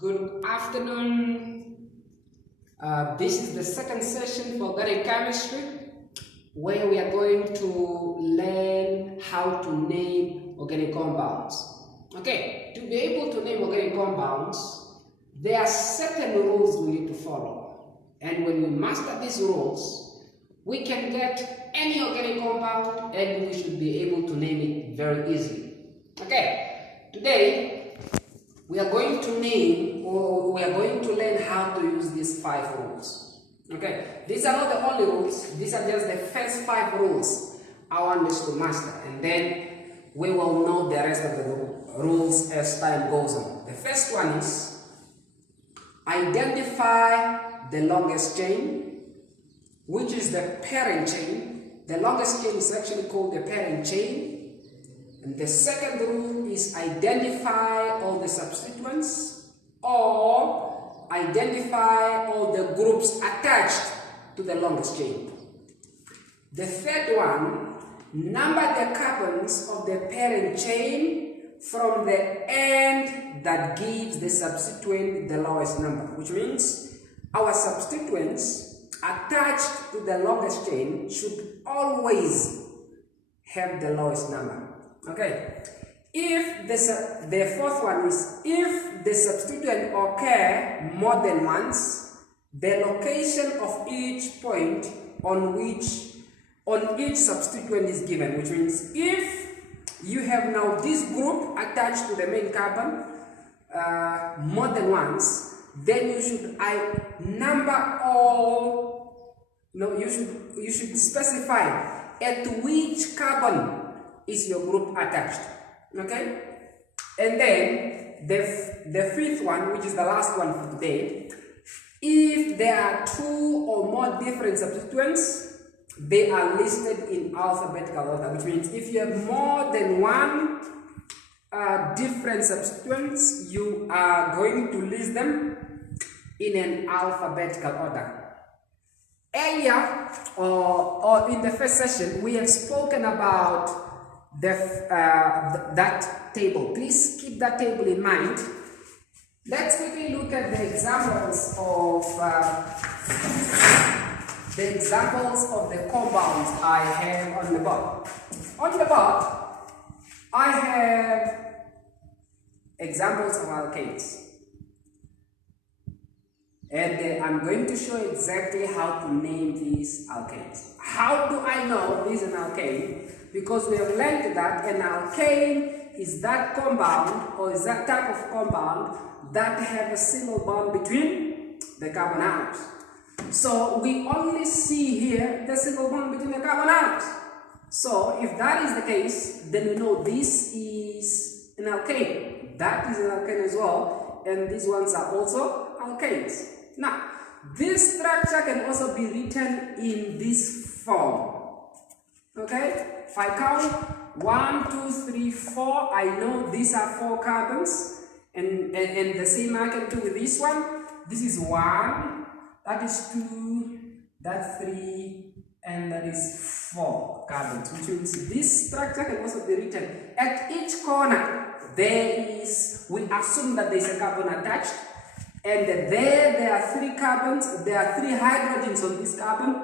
Good afternoon. This is the second session for organic chemistry, where we are going to learn how to name organic compounds. Okay, to be able to name organic compounds, there are certain rules we need to follow. And when we master these rules, we can get any organic compound and we should be able to name it very easily. Okay, today we are going to name, or we are going to learn how to use these 5 rules. Okay, these are not the only rules, these are just the first 5 rules I want us to master, and then we will know the rest of the rules as time goes on. The first one is identify the longest chain, which is the parent chain. The longest chain is actually called the parent chain. And the second rule is identify all the substituents or identify all the groups attached to the longest chain. The third one, number the carbons of the parent chain from the end that gives the substituent the lowest number, which means our substituents attached to the longest chain should always have the lowest number. Okay, if the fourth one is if the substituent occur more than once, the location of each point on each substituent is given, which means if you have now this group attached to the main carbon more than once, then you should number all. No, you should specify at which carbon is your group attached. Okay, and then the fifth one, which is the last one for today, if there are 2 or more different substituents, they are listed in alphabetical order, which means if you have more than one different substituents, you are going to list them in an alphabetical order. Earlier or in the first session, we have spoken about that table. Please keep that table in mind. Let's quickly look at the examples of the compounds I have on the board. On the board, I have examples of alkanes. And I'm going to show exactly how to name these alkanes. How do I know this is an alkane? Because we have learned that an alkane is that compound or is that type of compound that have a single bond between the carbon atoms. So we only see here the single bond between the carbon atoms. So if that is the case, then we know this is an alkane. That is an alkane as well, and these ones are also alkanes. Now, this structure can also be written in this form. Okay? If I count 1, 2, 3, 4, I know these are 4 carbons, and the same I can do with this one. This is 1, that is 2, that's 3, and that is 4 carbons, which means this structure can also be written. At each corner, we assume that there is a carbon attached, and there are 3 carbons, there are 3 hydrogens on this carbon,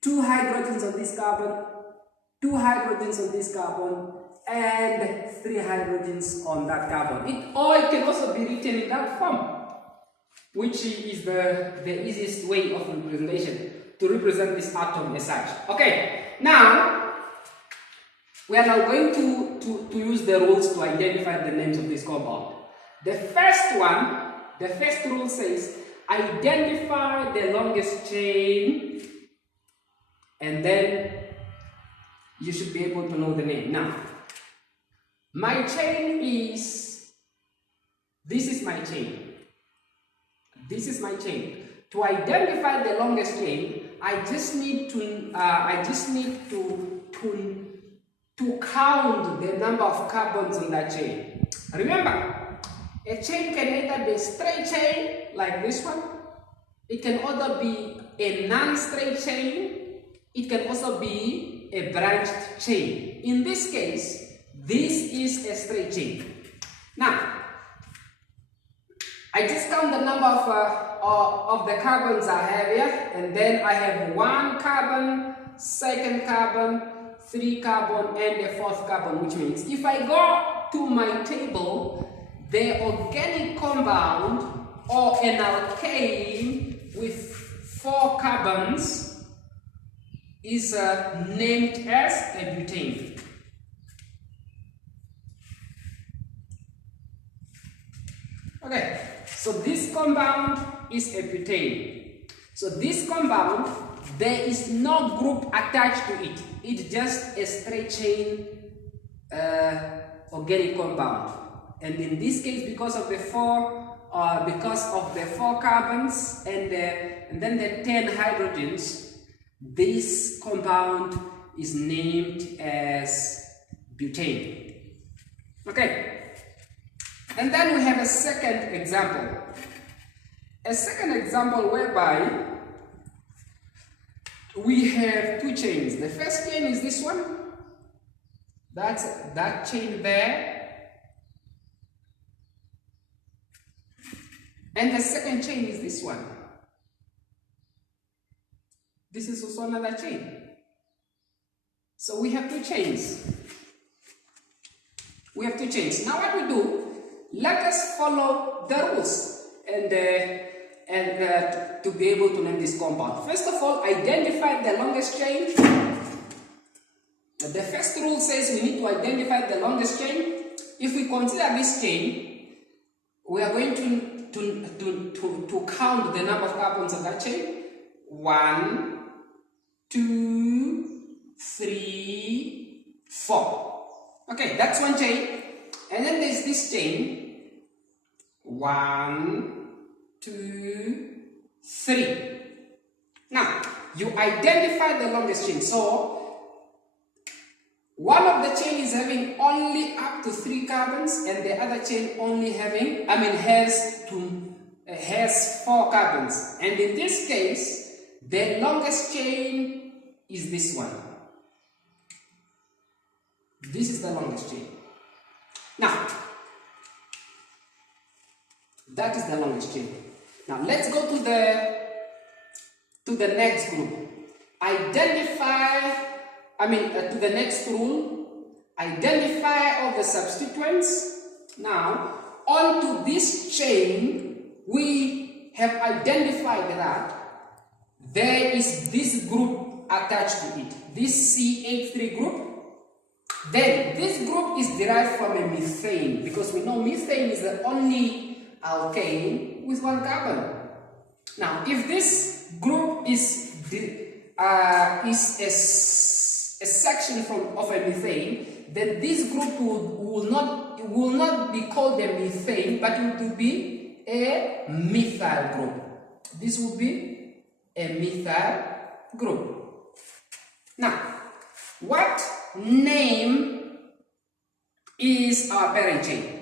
2 hydrogens on this carbon, 2 hydrogens on this carbon, and 3 hydrogens on that carbon. It can also be written in that form, which is the easiest way of representation to represent this atom as such. Okay, now we are now going to use the rules to identify the names of this compound. The first rule says identify the longest chain, and then you should be able to know the name. Now, my chain is, this is my chain. This is my chain. To identify the longest chain, I just need to count the number of carbons on that chain. Remember, a chain can either be a straight chain like this one. It can either be a non-straight chain. It can also be a branched chain. In this case, this is a straight chain. Now, I just count the number of the carbons I have here, and then I have 1 carbon, 2nd carbon, 3 carbon, and a 4th carbon, which means if I go to my table, the organic compound or an alkane with 4 carbons is named as a butane. Okay, so this compound is a butane. So this compound, there is no group attached to it. It's just a straight chain organic compound. And in this case, because of the 4 carbons and then the 10 hydrogens, this compound is named as butane. Okay. And then we have a second example. A second example whereby we have 2 chains. The first chain is this one. That's that chain there. And the second chain is this one. This is also another chain. So we have 2 chains. We have 2 chains. Now what we do, let us follow the rules and to be able to name this compound. First of all, identify the longest chain. The first rule says we need to identify the longest chain. If we consider this chain, we are going to count the number of carbons of that chain. 1, 2, 3, 4. Okay, that's one chain. And then there's this chain. 1, 2, 3. Now, you identify the longest chain. So, one of the chain is having only up to 3 carbons, and the other chain only having, has 4 carbons. And in this case, the longest chain is this one. This is the longest chain. Now, that is the longest chain. Now let's go to the next group. To the next rule. Identify all the substituents. Now, onto this chain, we have identified that there is this group attached to it. This CH3 group. Then this group is derived from a methane, because we know methane is the only alkane with 1 carbon. Now, if this group is a section of a methane, then this group will not be called a methane, but it will be a methyl group. This will be a methyl group. Now, what name is our parent chain?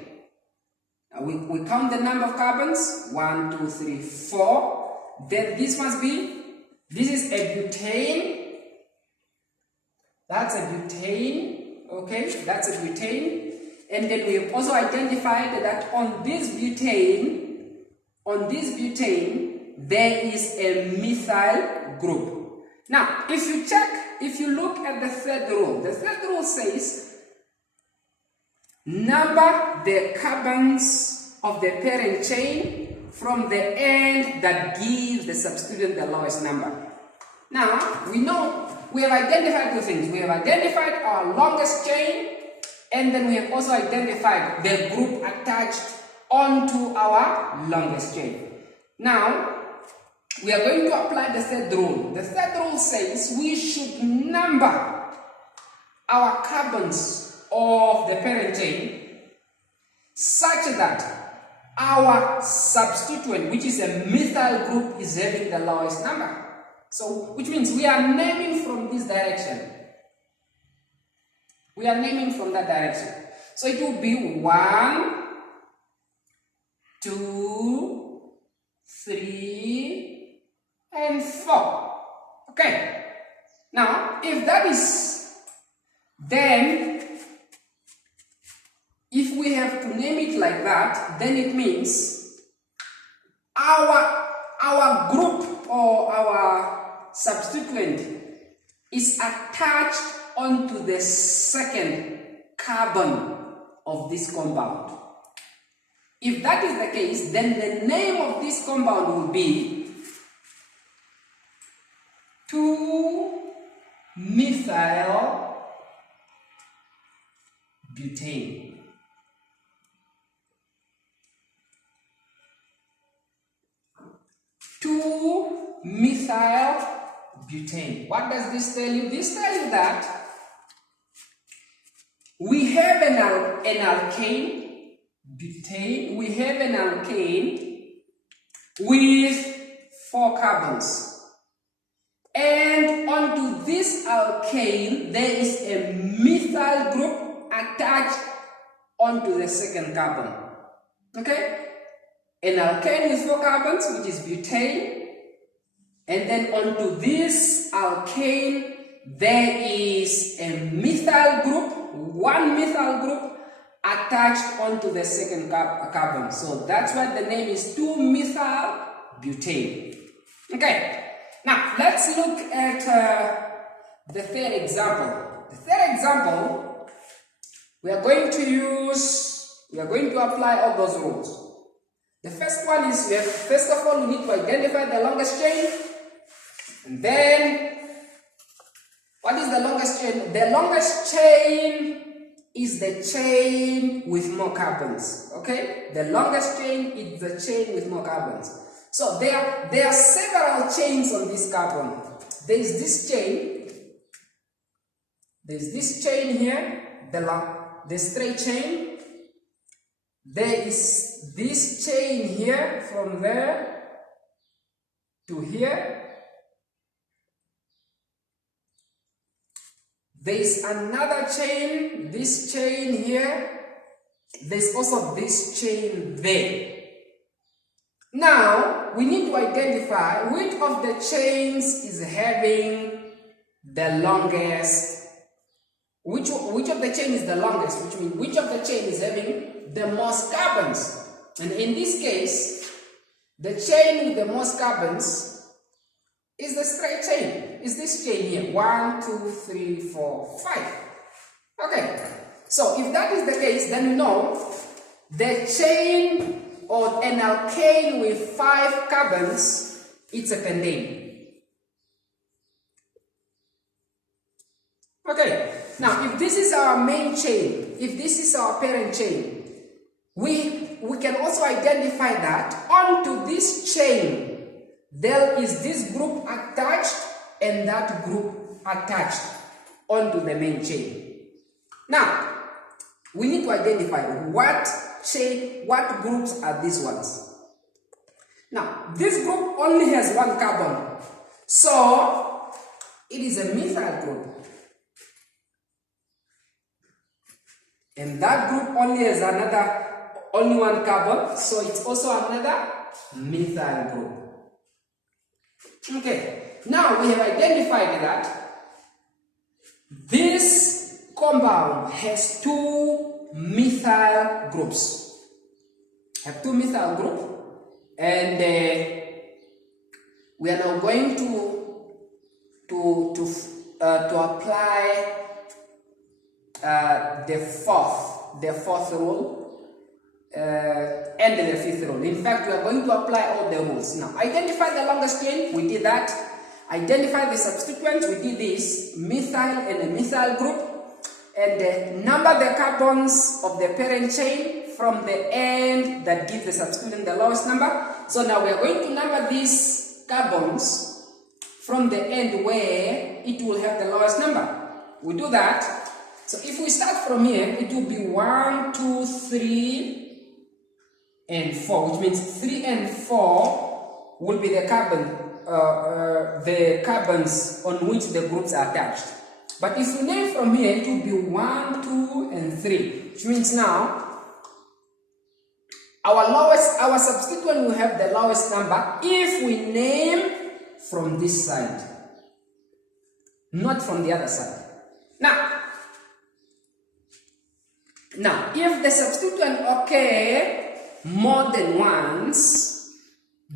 We count the number of carbons. 1, 2, 3, 4. Then this is a butane. That's a butane. Okay, that's a butane. And then we have also identified that on this butane, there is a methyl group. Now, if you look at the third rule says number the carbons of the parent chain from the end that gives the substituent the lowest number. Now, we have identified 2 things. We have identified our longest chain, and then we have also identified the group attached onto our longest chain. Now, we are going to apply the third rule. The third rule says we should number our carbons of the parent chain such that our substituent, which is a methyl group, is having the lowest number. So, which means we are naming from this direction. We are naming from that direction. So it will be 1, 2, 3, and 4. Okay. Now, if that is, then if we have to name it like that, then it means our group or our substituent is attached onto the second carbon of this compound. If that is the case, then the name of this compound will be 2-methyl-butane. Methyl-butane. What does this tell you? This tells you that we have an alkane, butane. We have an alkane with 4 carbons. And onto this alkane, there is a methyl group attached onto the second carbon. Okay? An alkane with 4 carbons, which is butane. And then onto this alkane, there is a methyl group, 1 methyl group attached onto the second carbon. So that's why the name is 2-methyl-butane. Okay. Now, let's look at the third example. The third example, we are going to apply all those rules. The first one is, first of all, we need to identify the longest chain. And then, what is the longest chain? The longest chain is the chain with more carbons. Okay? The longest chain is the chain with more carbons. So there are several chains on this carbon. There is this chain. There is this chain here, the straight chain. There is this chain here from there to here. There is another chain, this chain here. There's also this chain there. Now, we need to identify which of the chains is having the longest, which of the chain is the longest, which means which of the chain is having the most carbons. And in this case, the chain with the most carbons is the straight chain, is this chain here, 1, 2, 3, 4, 5. Okay, so if that is the case, then we know the chain or an alkane with 5 carbons, it's a pentane. Okay, now if this is our main chain, if this is our parent chain, we can also identify that onto this chain there is this group attached and that group attached onto the main chain. Now, we need to identify what groups are these ones. Now, this group only has 1 carbon, so it is a methyl group. And that group only has only 1 carbon, so it's also another methyl group. Okay, now we have identified that this compound has 2 methyl groups. Have 2 methyl groups, and we are now going to apply the fourth rule and the 5th rule. In fact, we are going to apply all the rules. Now, identify the longest chain, we did that. Identify the substituents, we did this, methyl and a methyl group. And number the carbons of the parent chain from the end that give the substituent the lowest number. So now we are going to number these carbons from the end where it will have the lowest number. We do that. So if we start from here, it will be 1, 2, 3, and 4, which means 3 and 4 will be the carbons on which the groups are attached. But if we name from here, it will be 1, 2, and 3, which means now our substituent will have the lowest number if we name from this side, not from the other side. Now, if the substituent occur more than once,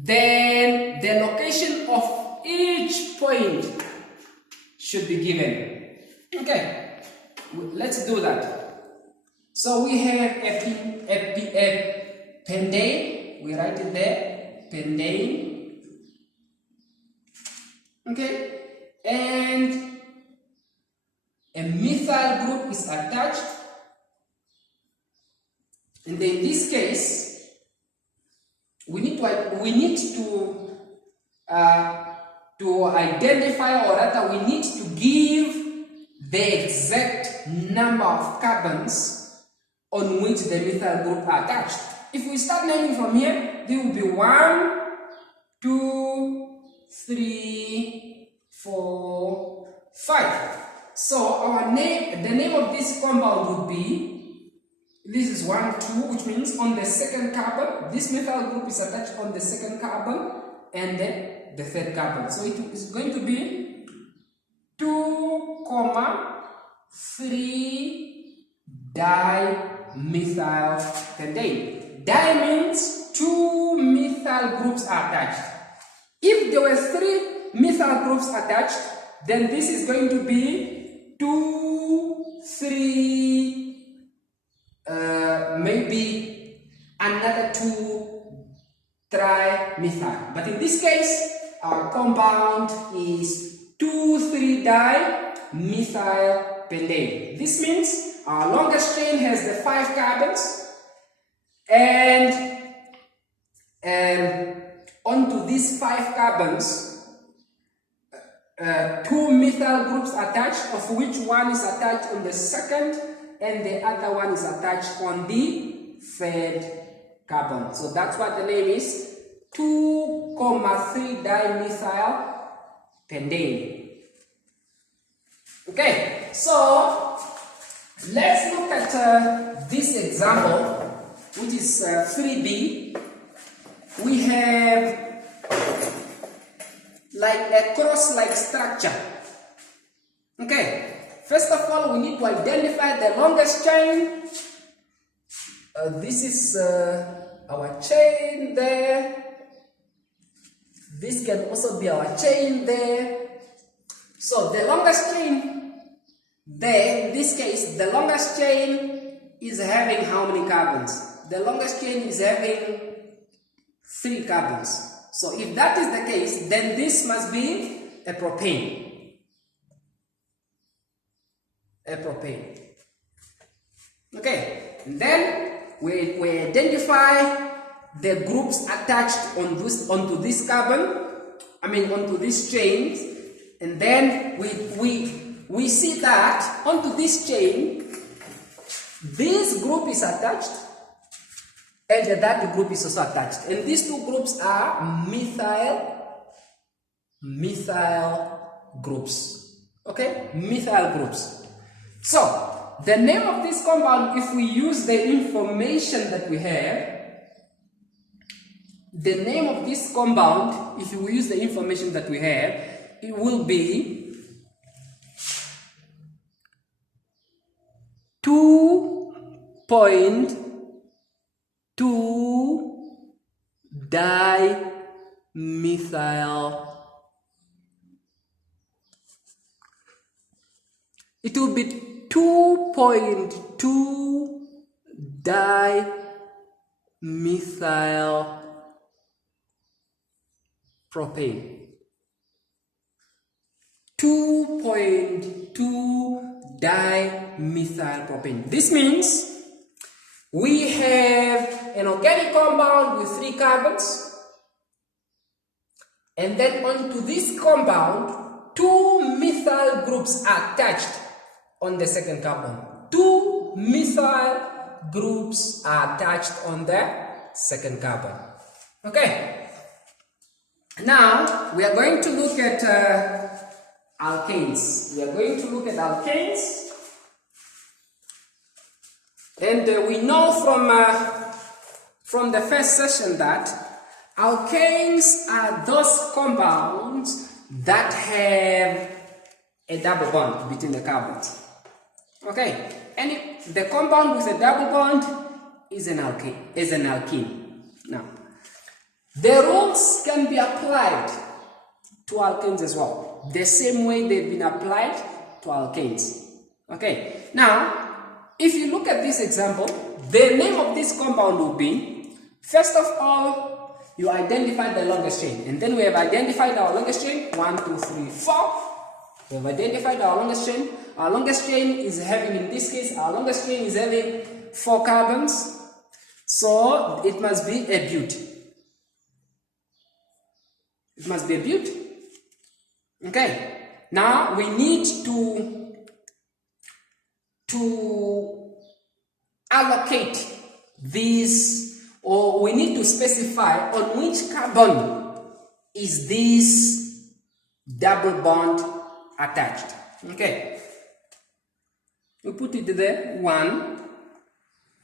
then the location of each point should be given. Okay, let's do that. So we have a pentane, we write it there, pentane. Okay, and a methyl group is attached, and then in this case we need to identify, or rather we need to give the exact number of carbons on which the methyl group are attached. If we start naming from here, there will be 1, 2, 3, 4, 5. So the name of this compound would be, this is 1, 2, which means on the second carbon, this methyl group is attached on the second carbon and then the third carbon. So it is going to be 2, 3 dimethyl pentane. Di means 2 methyl groups are attached. If there were 3 methyl groups attached, then this is going to be 2, 3, maybe another 2 trimethyl. But in this case, our compound is 2, 3 dimethyl pentane. This means our longest chain has the 5 carbons, and onto these 5 carbons, 2 methyl groups attached, of which one is attached on the second and the other one is attached on the third carbon. So that's what the name is, 2, 3 dimethyl pentane. Okay, so let's look at this example, which is 3b. We have like a cross-like structure. Okay, first of all, we need to identify the longest chain. This is our chain there. This can also be our chain there. So the longest chain there, in this case, the longest chain is having how many carbons? The longest chain is having 3 carbons. So if that is the case, then this must be a propane. A propane. Okay, and then we identify the groups attached onto this carbon, onto these chains, and then we see that onto this chain, this group is attached, and that group is also attached. And these 2 groups are methyl groups. Okay? Methyl groups. So, the name of this compound, if we use the information that we have, the name of this compound, if we use the information that we have, it will be 2.2 dimethyl. It will be 2.2 dimethyl propane. 2.2 dimethyl propane. This means we have an organic compound with 3 carbons, and then onto this compound 2 methyl groups are attached on the second carbon. 2 methyl groups are attached on the second carbon. Okay. Now we are going to look at alkanes. We are going to look at alkanes. And we know from the first session that alkanes are those compounds that have a double bond between the carbons. Okay, and the compound with a double bond is an alkane. Now, The rules can be applied to alkanes as well, the same way they've been applied to alkanes. Okay, now if you look at this example, the name of this compound will be, first of all, you identify the longest chain, and then we have identified our longest chain, 1, 2, 3, 4. We have identified our longest chain. Our longest chain is having, in this case, our longest chain is having 4 carbons, so it must be a bute. It must be a bute. Okay, now we need to allocate these, or we need to specify on which carbon is this double bond attached. Okay, we put it there, 1,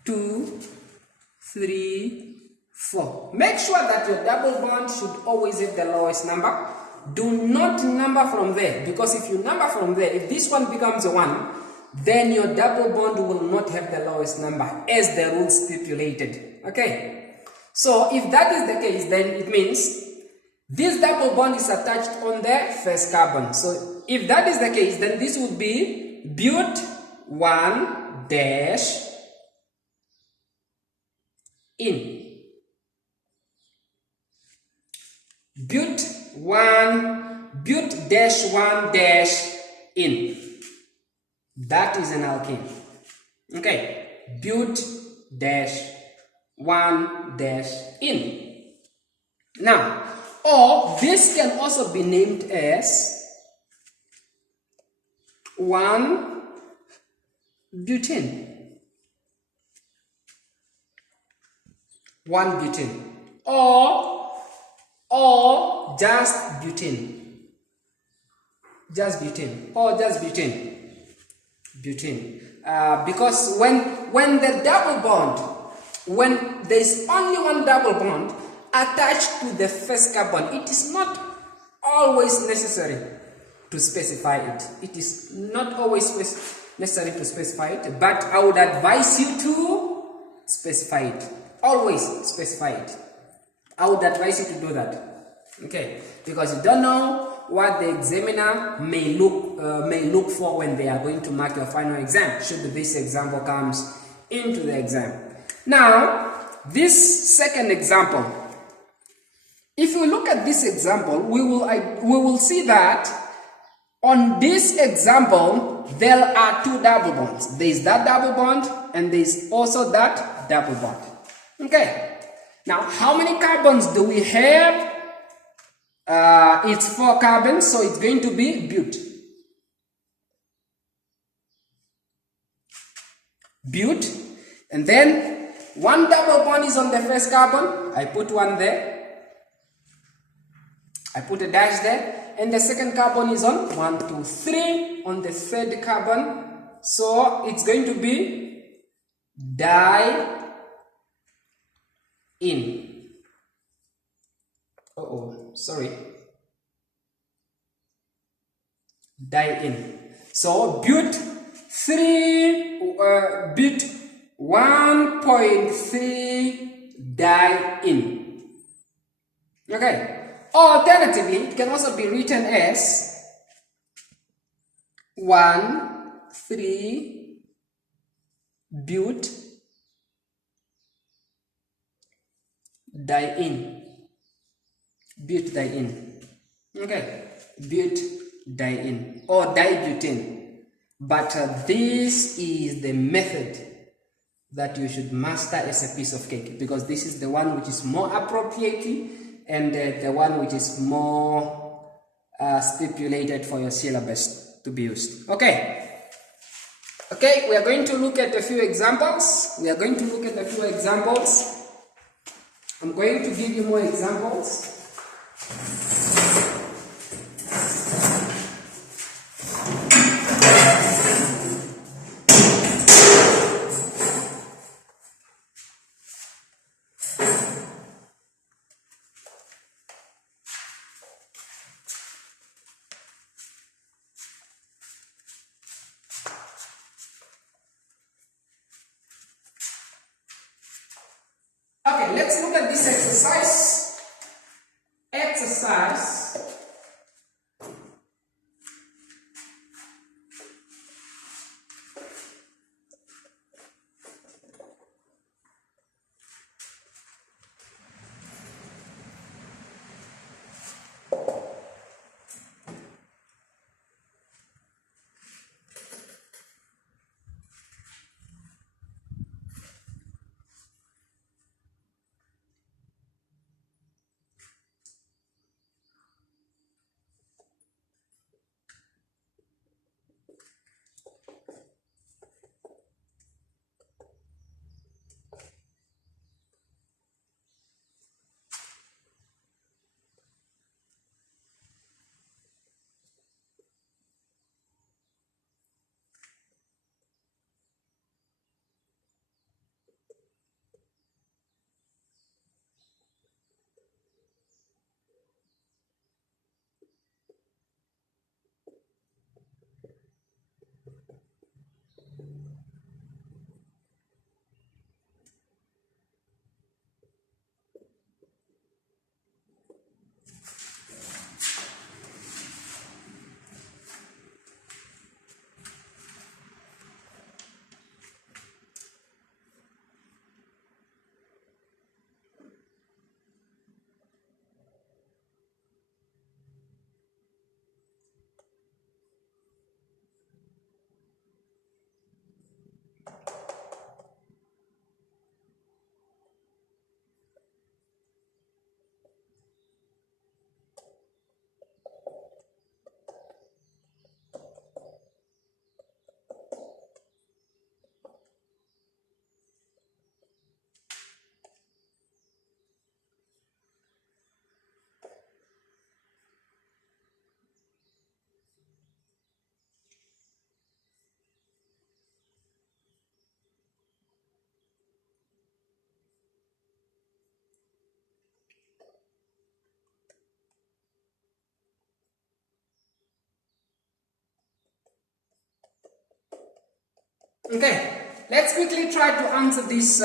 2, 3, 4. Make sure that your double bond should always have the lowest number. Do not number from there, because if you number from there, if this one becomes a 1, then your double bond will not have the lowest number as the rule stipulated. Okay, so if that is the case, then it means this double bond is attached on the first carbon. So if that is the case, then this would be bute 1 dash in. Bute 1, bute dash 1 dash in. That is an alkane. Okay, bute dash 1 dash in. Now, or this can also be named as 1 butane. 1 butane. Or just butane. Just butane. Or just butane. Butane. Because when the double bond, when there is only one double bond attached to the first carbon, it is not always necessary to specify it. It is not always necessary to specify it, but I would advise you to specify it. Always specify it. I would advise you to do that. Okay, because you don't know what the examiner may look for when they are going to mark your final exam, should this example comes into the exam. Now, this second example, if you look at this example, we will see that on this example there are 2 double bonds. There is that double bond and there is also that double bond. Okay, now how many carbons do we have? It's 4 carbons, so it's going to be bute. Bute, and then 1 double bond is on the first carbon. I put 1 there. I put a dash there, and the second carbon is on 1, 2, 3 on the third carbon. So it's going to be di in. Sorry. Di-in. So bute 1.3 di-in. Okay. Alternatively, it can also be written as 1,3 bute di-in. Bute di-in. Okay, bute di-in or dibutane. But this is the method that you should master as a piece of cake, because this is the one which is more appropriately and the one which is more stipulated for your syllabus to be used. Okay, we are going to look at a few examples. I'm going to give you more examples. Okay, let's look at this exercise. exercise. Okay, let's quickly try to answer this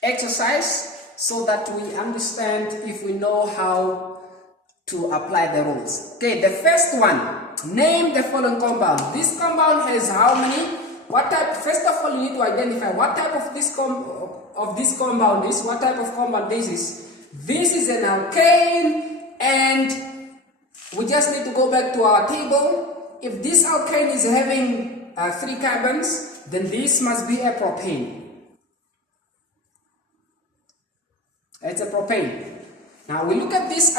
exercise so that we understand if we know how to apply the rules. Okay, the first one, name the following compound. This compound has how many? What type? First of all, you need to identify what type of this compound is. What type of compound this is? This is an alkane, and we just need to go back to our table. If this alkane is having 3 carbons, then this must be a propane. It's a propane. Now we look at this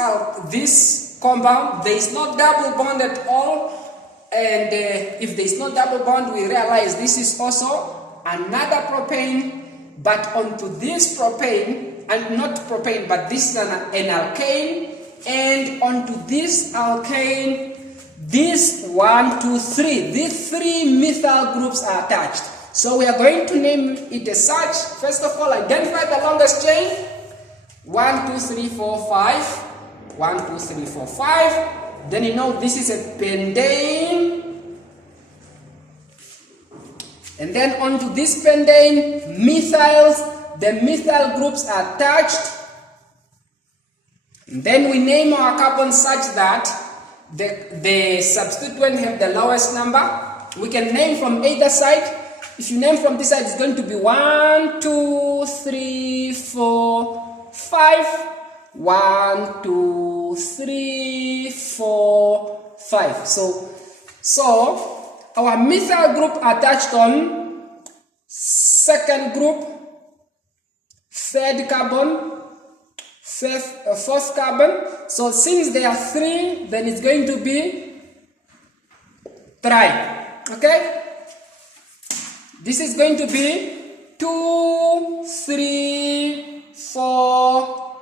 compound. There is no double bond at all, and if there is no double bond, we realize this is also another propane. But onto this propane, and not propane, but this is an alkane, and onto this alkane, this 1, 2, 3. These 3 methyl groups are attached. So we are going to name it as such. First of all, identify the longest chain. 1, 2, 3, 4, 5. 1, 2, 3, 4, 5. Then you know this is a pentane. And then onto this pentane, methyls. The methyl groups are attached. And then we name our carbons such that the substituent have the lowest number. We can name from either side. If you name from this side, it's going to be 1, 2, 3, 4, 5. 1, 2, 3, 4, 5. So our methyl group attached on second group, third carbon, fourth carbon. So since there are 3, then it's going to be tri. Okay? This is going to be 2, 3, 4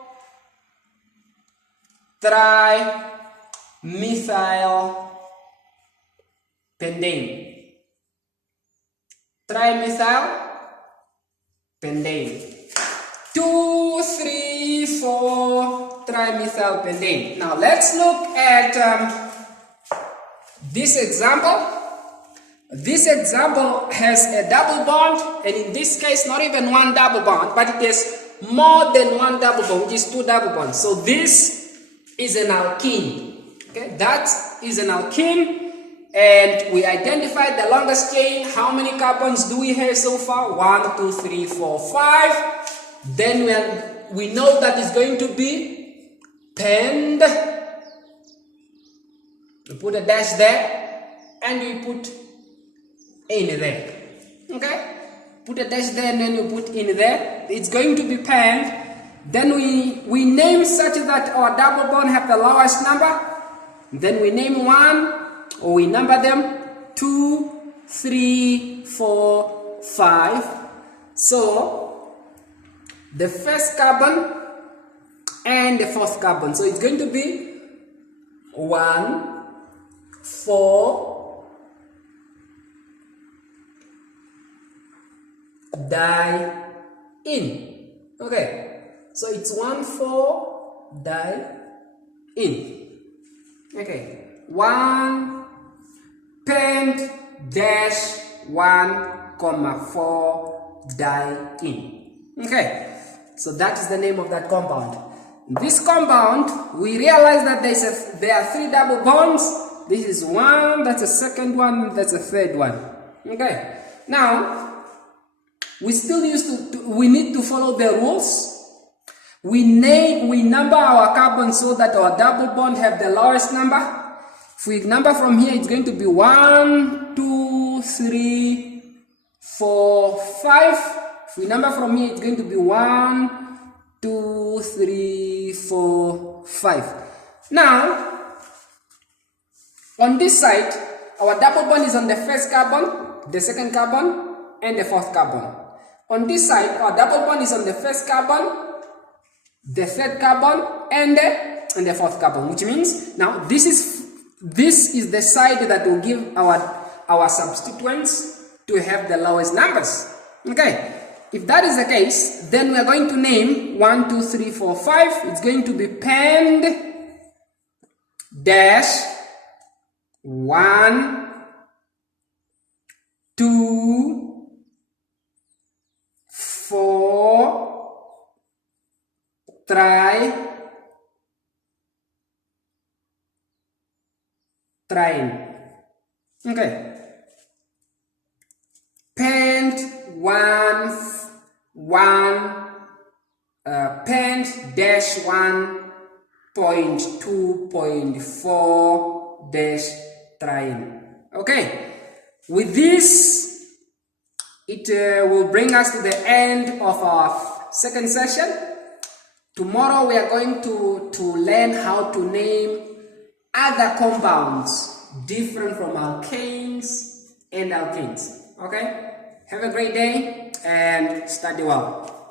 trimethyl pentane. Trimethyl pentane. 2, 3, 4 trimethyl pentane. Now let's look at this example. This example has a double bond, and in this case not even one double bond, but it has more than one double bond, which is 2 double bonds. So this is an alkene. Okay, that is an alkene, and we identified the longest chain. How many carbons do we have so far? 1, 2, 3, 4, 5. Then we know that it's going to be penned. We put a dash there, and we put in there. Okay, put a dash there, and then you put in there. It's going to be penned. Then we name such that our double bond have the lowest number. Then we name 1, or we number them 2, 3, 4, 5. So the first carbon and the fourth carbon. So it's going to be 1, 4, di-in. Okay. So it's 1, 4, di-in. Okay. 1 penned dash 1, 4 di-in. Okay. So that is the name of that compound. This compound, we realize that there are 3 double bonds. This is 1, that's a second one, that's a third one. Okay. Now, we still we need to follow the rules. We number our carbons so that our double bond have the lowest number. If we number from here, it's going to be 1, 2, 3, 4, 5. If we number from here, it's going to be 1, 2, 3, 4, 5. Now, on this side, our double bond is on the first carbon, the second carbon, and the fourth carbon. On this side, our double bond is on the first carbon, the third carbon, and the fourth carbon, which means now this is the side that will give our substituents to have the lowest numbers. Okay, if that is the case, then we are going to name 1, 2, 3, 4, 5. It's going to be penned dash 1, 2, 4, trying. Okay. Penned 1 penned dash 1.2.4 dash trying. Okay. With this, it will bring us to the end of our second session. Tomorrow we are going to learn how to name other compounds different from alkanes and alkenes. Okay? Have a great day and study well.